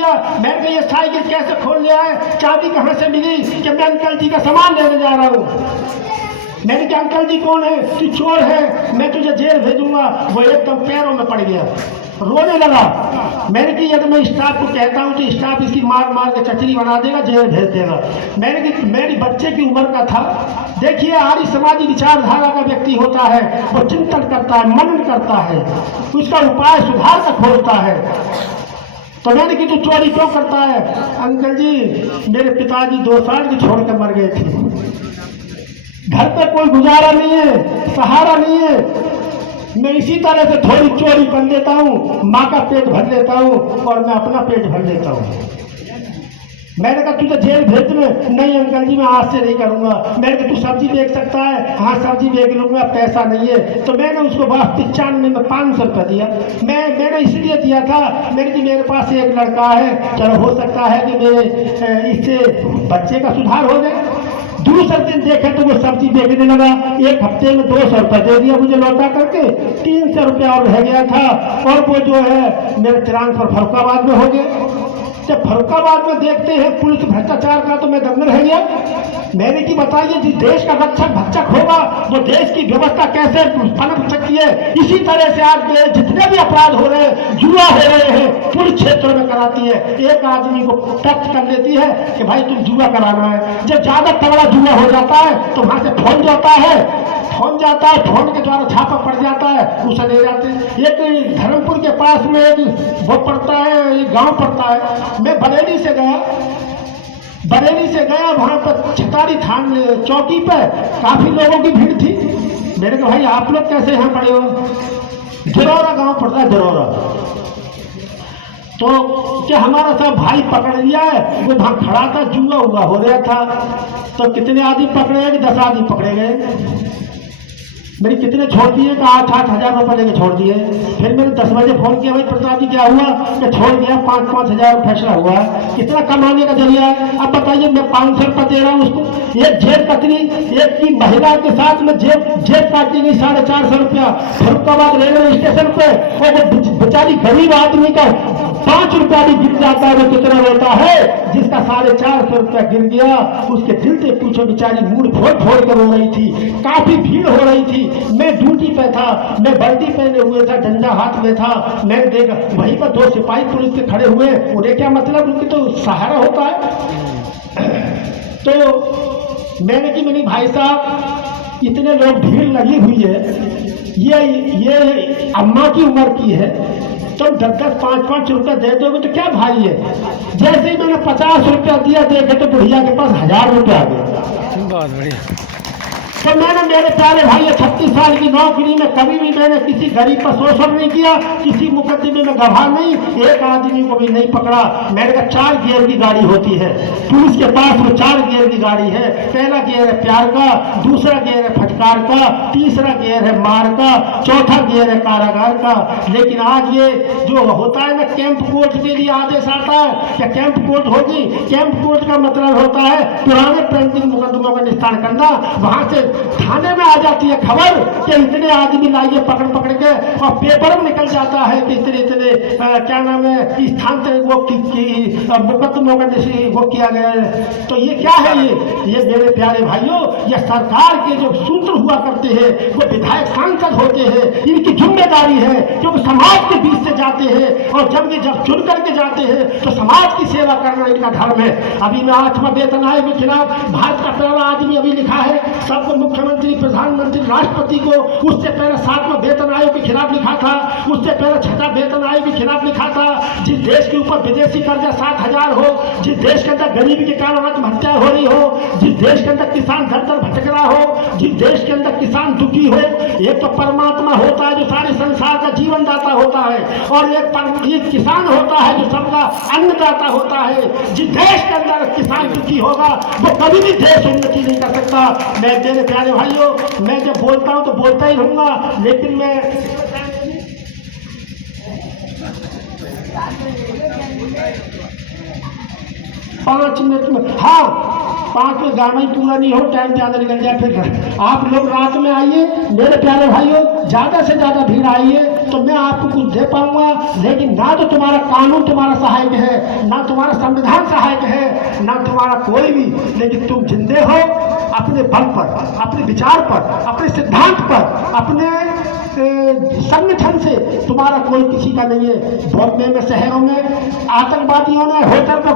किया। मैंने कहा ये साइकिल कैसे खोल लिया है, चाबी कहाँ से मिली? कि मैं अंकल जी का सामान लेने जा रहा हूँ। मैंने कहा अंकल जी कौन है? तू चोर है, मैं तुझे जेल भेजूंगा। वो एकदम पैरों में पड़ गया, रोने लगा। मैंने कहा यदि मैं स्टाफ को कहता हूँ तो स्टाफ इसकी मार मार के चचरी बना देगा, जेल भेज देगा। मैंने कहा मेरी बच्चे की उम्र का था। देखिए आर्य समाजी विचारधारा का व्यक्ति होता है, वो चिंतन करता है, मनन करता है, उसका उपाय सुधार का खोजता है। तो मैंने कहा तू चोरी क्यों करता है? अंकल जी मेरे पिताजी 2 साल की छोड़ कर मर गए थे, घर पर कोई गुजारा नहीं है, सहारा नहीं है, मैं इसी तरह से थोड़ी चोरी कर लेता हूँ, माँ का पेट भर लेता हूँ और मैं अपना पेट भर लेता हूँ। मैंने कहा तुझे जेल भेज में? नहीं अंकल जी मैं आज से नहीं करूँगा। मैंने कहा तू सब्जी बेच सकता है? हाँ सब्जी बेच लूँगा, पैसा नहीं है। तो मैंने उसको 95 में 500 रुपये दिया। मैंने इसलिए दिया था, मैंने कि मेरे पास एक लड़का है, चलो हो सकता है कि मेरे इससे बच्चे का सुधार हो जाए। दूसरे दिन देखे तो वो सब्जी बेचने लगा। एक हफ्ते में 200 रुपये दे दिया मुझे लौटा करके, 300 रुपया और रह गया था। और वो जो है मेरे ट्रांसफर फरुखाबाद में हो गया। जब फरुखाबाद में देखते हैं पुलिस भ्रष्टाचार का, तो मैं दंग रह गया। मैंने की बताइए जिस देश का रक्षक भक्षक होगा वो देश की व्यवस्था कैसे पनप सकती है? इसी तरह से आज जितने भी अपराध हो रहे हैं, जुआ हो रहे हैं, पुलिस क्षेत्रों में कराती है। एक आदमी को टच कर लेती है कि भाई तुम जुआ कराना है। जब ज्यादा तगड़ा जुआ हो जाता है तो वहां से फोन जाता है, फोन के द्वारा छापा पड़ जाता है, उसे ले जाते हैं। एक धर्मपुर के पास में एक वो पड़ता है, एक गांव पड़ता है। मैं बरेली से गया, वहां पर छतारी थान चौकी पर काफी लोगों की भीड़ थी। मैंने कहा भाई आप लोग कैसे यहाँ पड़े हो? जरौरा गांव पड़ता है, जरौरा। तो क्या हमारा सब भाई पकड़ लिया है? वो वहां खड़ा था, जुआ हुआ हो रहा था। तो कितने आदमी पकड़े गए? 10 आदमी पकड़े गए। मेरी कितने छोड़ दिए? 8-8 हजार रुपये लेके छोड़ दिए। फिर मैंने 10 बजे फोन किया, भाई प्रताप जी क्या हुआ? कि छोड़ दिया, 5-5 हजार फैसला हुआ। कितना कमाने का जरिया है? अब बताइए मैं 500 रुपये दे रहा हूँ उसको, एक जेब कतरी, एक की महिला के साथ में जेब काटी गई 450 रुपया फरुखाबाद रेलवे स्टेशन पे। और वो बेचारी गरीब आदमी का 5 रुपया भी गिर जाता है, वो कितना रोता है? जिसका 450 रुपया गिर गया, उसके दिल से पूछो, बेचारी मुंह फोड़ फोड़ कर रो रही थी। काफी भीड़ हो रही थी। मैं ड्यूटी पे था, मैं वर्दी पहने हुए था, डंडा हाथ में था। मैं देखा वहीं पर 2 सिपाही पुलिस के खड़े हुए। उन्हें क्या मतलब, उनकी तो सहारा होता है। तो मैंने कि मेरी भाई साहब इतने लोग, भीड़ लगी हुई है, ये अम्मा की उम्र की है, तुम 10-10, 5-5 रुपया दे दोगे तो क्या भाई है? जैसे ही मैंने 50 रुपया दिया, देखे तो बुढ़िया के पास 1000 रुपया आ गया। बहुत बढ़िया। तो मैंने मेरे प्यारे भाई 36 साल की नौकरी में कभी भी मैंने किसी गरीब पर शोषण नहीं किया, किसी मुकदमे में गवाह नहीं, एक आदमी को भी नहीं पकड़ा। मैंने कहा 4 गियर की गाड़ी होती है पुलिस के पास, वो 4 गियर की गाड़ी है। पहला गियर है प्यार का, दूसरा गियर है फटकार का, तीसरा गियर है मार का, चौथा गियर है कारागार का। लेकिन आज ये जो होता है ना, कैंप कोर्ट के लिए आदेश आता है कि कैंप कोर्ट होगी। कैंप कोर्ट का मतलब होता है पुराने पेंडिंग मुकदमों का निस्तारण करना। वहां से थाने में आ जाती है खबर कि इतने आदमी लाइए पकड़ के, और पेपर में निकल जाता है कि इतने क्या नाम है स्थान से वो मुकदमों का वो किया गया है। तो ये क्या है? ये मेरे प्यारे भाइयों, ये सरकार के जो सूत्र हुआ करते हैं, वो विधायक सांसद होते हैं, इनकी जिम्मेदारी है क्योंकि समाज के बीच से जाते हैं, और जब चुन करके जाते हैं तो समाज की सेवा करना इनका धर्म है। अभी मैं 8वां वेतन आयोग के खिलाफ भारत का पहला आदमी अभी लिखा है, सबको मुख्यमंत्री, प्रधानमंत्री, राष्ट्रपति को। उससे पहले 7वां वेतन आयोग के खिलाफ लिखा था, उससे पहले 6वां वेतन आयोग के खिलाफ लिखा था। जिस देश के ऊपर विदेशी कर्जा 7000 हो, जिस देश के अंदर गरीबी के कारण आत्महत्या हो रही हो, जिस देश के अंदर किसान दर भटक रहा हो, जिस देश के अंदर किसान दुखी हो, एक तो परमात्मा होता है जो सारे संसार का जीवन दाता होता है, और एक किसान होता है जो सबका अन्नदाता होता है। जिस देश के अंदर किसान दुखी होगा वो कभी भी देश उन्नति नहीं कर सकता। मैं मेरे प्यारे भाइयों, मैं जब बोलता हूं तो बोलता ही रहूंगा, लेकिन मैं 5 मिनट में, हाँ 5 में गाना ही पूरा नहीं हो, टाइम ज़्यादा निकल जाए। फिर आप लोग रात में आइए मेरे प्यारे भाइयों, ज़्यादा से ज़्यादा भीड़ आइए। तो मैं आपको कुछ दे पाऊंगा, लेकिन ना तो तुम्हारा कानून तुम्हारा सहायक है, ना तुम्हारा संविधान सहायक है, ना तुम्हारा कोई भी। लेकिन तुम जिंदे हो अपने बल पर, अपने विचार पर, अपने सिद्धांत पर, अपने संगठन से। तुम्हारा कोई किसी का नहीं है। बॉम्बे में शहरों में आतंकवादियों ने होटल पर